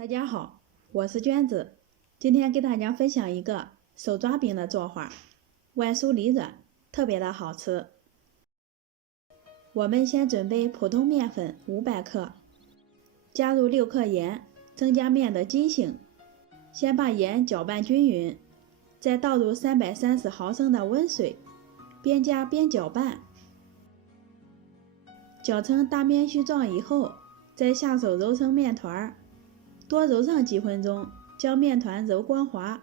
大家好，我是娟子，今天给大家分享一个手抓饼的做法，外酥里软，特别的好吃。我们先准备普通面粉500克，加入6克盐，增加面的筋性。先把盐搅拌均匀，再倒入330毫升的温水，边加边搅拌。搅成大面絮状以后，再下手揉成面团，多揉上几分钟，将面团揉光滑。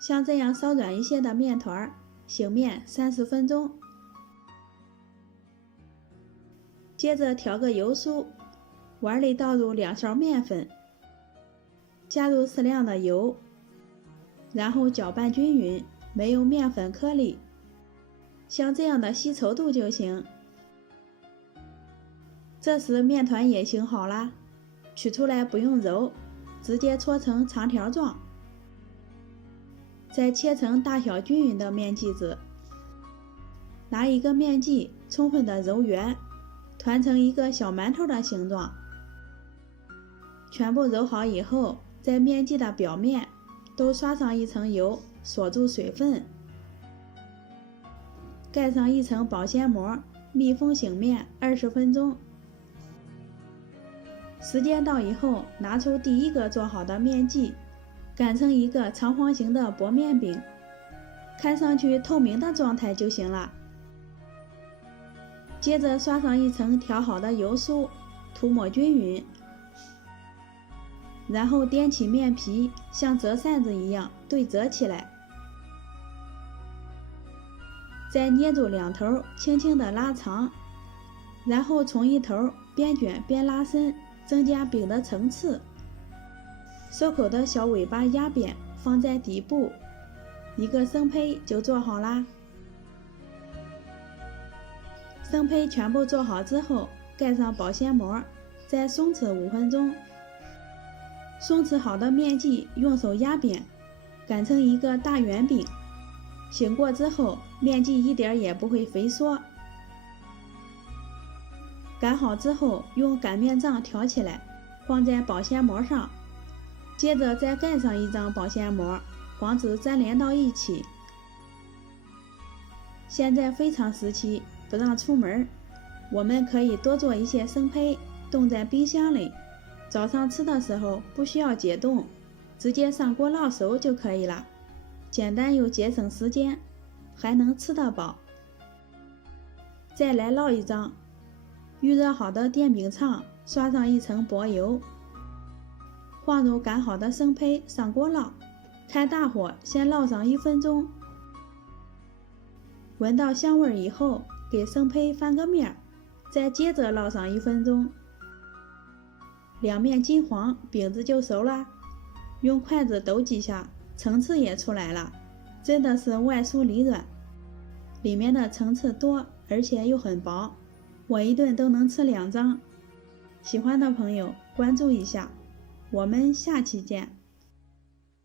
像这样稍软一些的面团，醒面30分钟。接着调个油酥，碗里倒入2勺面粉，加入适量的油，然后搅拌均匀，没有面粉颗粒，像这样的稀稠度就行。这时面团也醒好啦，取出来不用揉，直接搓成长条状，再切成大小均匀的面剂子。拿一个面剂充分的揉圆，团成一个小馒头的形状。全部揉好以后，在面剂的表面都刷上一层油，锁住水分，盖上一层保鲜膜，密封醒面20分钟。时间到以后，拿出第一个做好的面剂，擀成一个长方形的薄面饼，看上去透明的状态就行了。接着刷上一层调好的油酥，涂抹均匀，然后掂起面皮，像折扇子一样对折起来，再捏住两头，轻轻地拉长，然后从一头边卷边拉伸，增加饼的层次。收口的小尾巴压扁，放在底部，一个生胚就做好啦。生胚全部做好之后，盖上保鲜膜，再松弛5分钟。松弛好的面剂用手压扁，擀成一个大圆饼。醒过之后，面剂一点也不会肥缩。擀好之后，用擀面杖挑起来，放在保鲜膜上，接着再盖上一张保鲜膜，防止粘连到一起。现在非常时期，不让出门，我们可以多做一些生胚，冻在冰箱里，早上吃的时候不需要解冻，直接上锅烙熟就可以了，简单又节省时间，还能吃得饱。再来烙一张，预热好的电饼铛刷上一层薄油，放入擀好的生胚上锅烙，开大火先烙上1分钟。闻到香味以后，给生胚翻个面，再接着烙上1分钟。两面金黄，饼子就熟啦。用筷子抖几下，层次也出来了，真的是外酥里软，里面的层次多，而且又很薄，我一顿都能吃2张。喜欢的朋友关注一下，我们下期见。